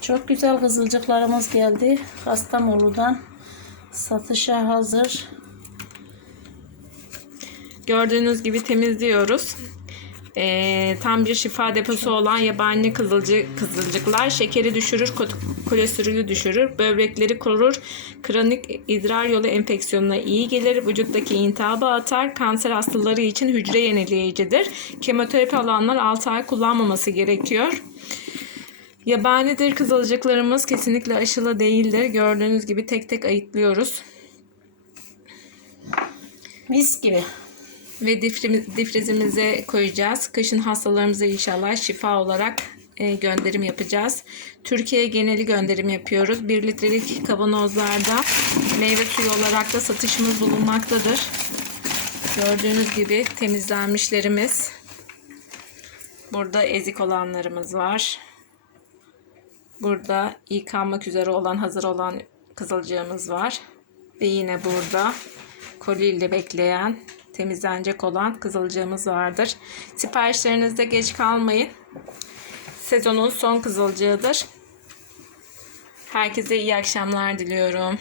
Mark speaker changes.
Speaker 1: Çok güzel kızılcıklarımız geldi. Kastamonu'dan satışa hazır.
Speaker 2: Gördüğünüz gibi temizliyoruz. Ee, tam bir şifa deposu olan yabani kızılcı, kızılcıklar şekeri düşürür, ko- kolesterolü düşürür, böbrekleri korur, kronik idrar yolu enfeksiyonuna iyi gelir, vücuttaki intihabı atar, kanser hastaları için hücre yenileyicidir. Kemoterapi alanlar 6 ay kullanmaması gerekiyor. Yabanidir kızılcıklarımız kesinlikle aşılı değildir. Gördüğünüz gibi tek tek ayıklıyoruz.
Speaker 1: Mis gibi.
Speaker 2: Ve difrizimize koyacağız. Kışın hastalarımıza inşallah şifa olarak e, gönderim yapacağız. Türkiye geneli gönderim yapıyoruz. 1 litrelik kavanozlarda meyve suyu olarak da satışımız bulunmaktadır. Gördüğünüz gibi temizlenmişlerimiz. Burada ezik olanlarımız var. Burada yıkanmak üzere olan, hazır olan kızılcığımız var. Ve yine burada koliyle bekleyen, temizlenecek olan kızılcığımız vardır. Siparişlerinizde geç kalmayın. Sezonun son kızılcığıdır. Herkese iyi akşamlar diliyorum.